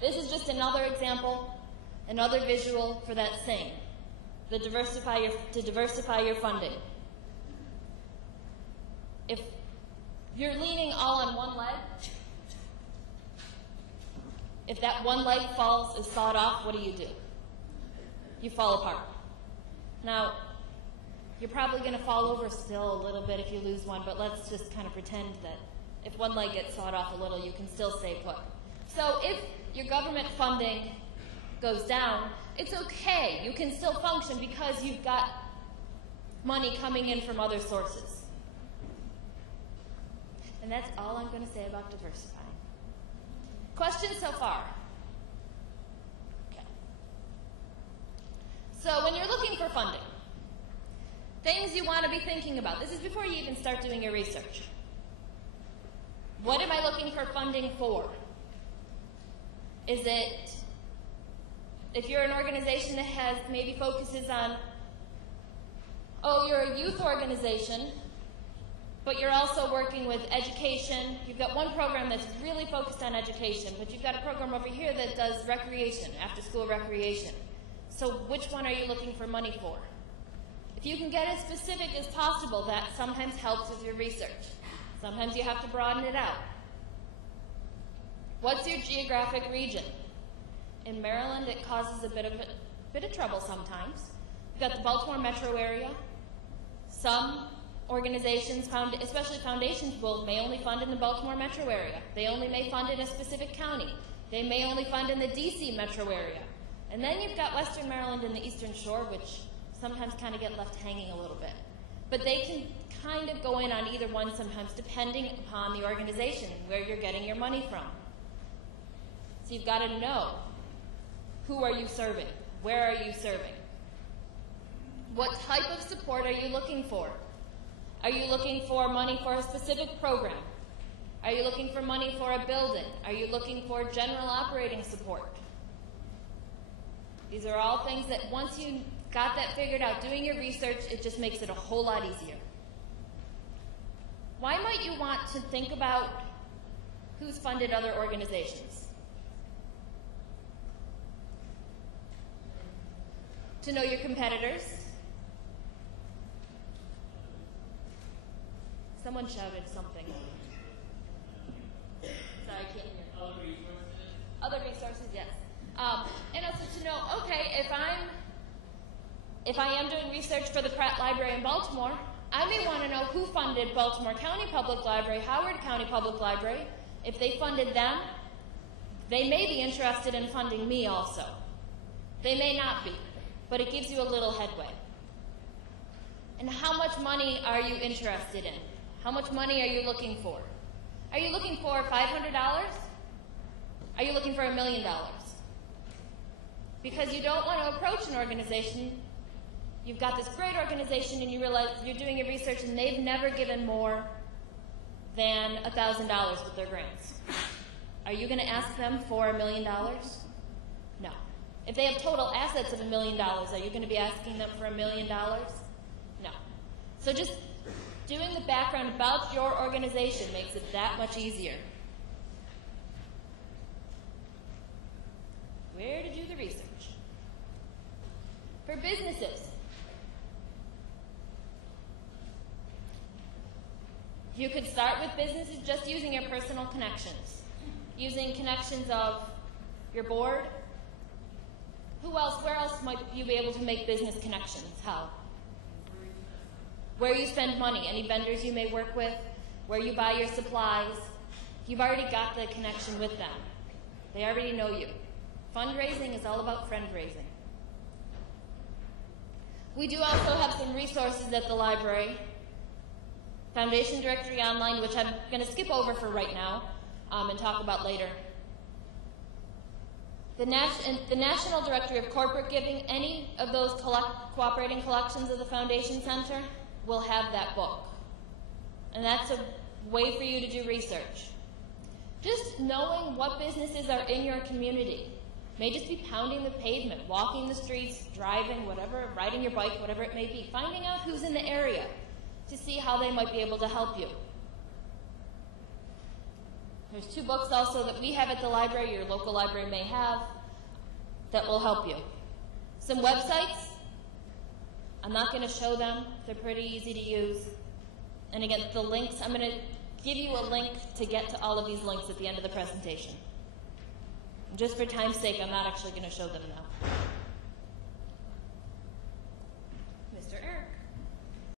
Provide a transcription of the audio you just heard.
This is just another example, another visual for that same, to diversify your funding. If you're leaning all on one leg, if that one leg is sawed off, what do? You fall apart. Now, you're probably going to fall over still a little bit if you lose one, but let's just kind of pretend that if one leg gets sawed off a little, you can still stay put. So if your government funding goes down, it's okay. You can still function because you've got money coming in from other sources. And that's all I'm going to say about diversifying. Questions so far? Okay. So when you're looking for funding, things you want to be thinking about. This is before you even start doing your research. What am I looking for funding for? Is it, if you're an organization that has maybe focuses on, oh, you're a youth organization, but you're also working with education. You've got one program that's really focused on education, but you've got a program over here that does recreation, after-school recreation. So which one are you looking for money for? If you can get as specific as possible, that sometimes helps with your research. Sometimes you have to broaden it out. What's your geographic region? In Maryland, it causes a bit of trouble sometimes. You've got the Baltimore metro area. Some organizations, especially foundation schools, may only fund in the Baltimore metro area. They only may fund in a specific county. They may only fund in the DC metro area. And then you've got Western Maryland and the Eastern Shore, which sometimes kind of get left hanging a little bit. But they can kind of go in on either one sometimes, depending upon the organization, where you're getting your money from. So you've got to know, who are you serving? Where are you serving? What type of support are you looking for? Are you looking for money for a specific program? Are you looking for money for a building? Are you looking for general operating support? These are all things that once you got that figured out, doing your research, it just makes it a whole lot easier. Why might you want to think about who's funded other organizations? To know your competitors. Someone shouted something. Sorry, I can't hear. Other resources? Other resources, yes. And also to know, okay, if I am doing research for the Pratt Library in Baltimore, I may want to know who funded Baltimore County Public Library, Howard County Public Library. If they funded them, they may be interested in funding me also. They may not be, but it gives you a little headway. And how much money are you interested in? How much money are you looking for? Are you looking for $500? Are you looking for $1 million? Because you don't want to approach an organization. You've got this great organization and you realize you're doing your research and they've never given more than $1,000 with their grants. Are you going to ask them for $1 million? No. If they have total assets of $1 million, are you going to be asking them for $1 million? No. So just doing the background about your organization makes it that much easier. Where to do the research? For businesses, you could start with businesses just using your personal connections, using connections of your board. Where else might you be able to make business connections? How? Where you spend money, any vendors you may work with, where you buy your supplies. You've already got the connection with them. They already know you. Fundraising is all about friend raising. We do also have some resources at the library. Foundation Directory Online, which I'm going to skip over for right now and talk about later. The National Directory of Corporate Giving, any of those cooperating collections of the Foundation Center will have that book. And that's a way for you to do research. Just knowing what businesses are in your community. May just be pounding the pavement, walking the streets, driving, whatever, riding your bike, whatever it may be. Finding out who's in the area to see how they might be able to help you. There's 2 books also that we have at the library, your local library may have, that will help you. Some websites, I'm not going to show them. They're pretty easy to use. And again, the links, I'm going to give you a link to get to all of these links at the end of the presentation. Just for time's sake, I'm not actually going to show them now.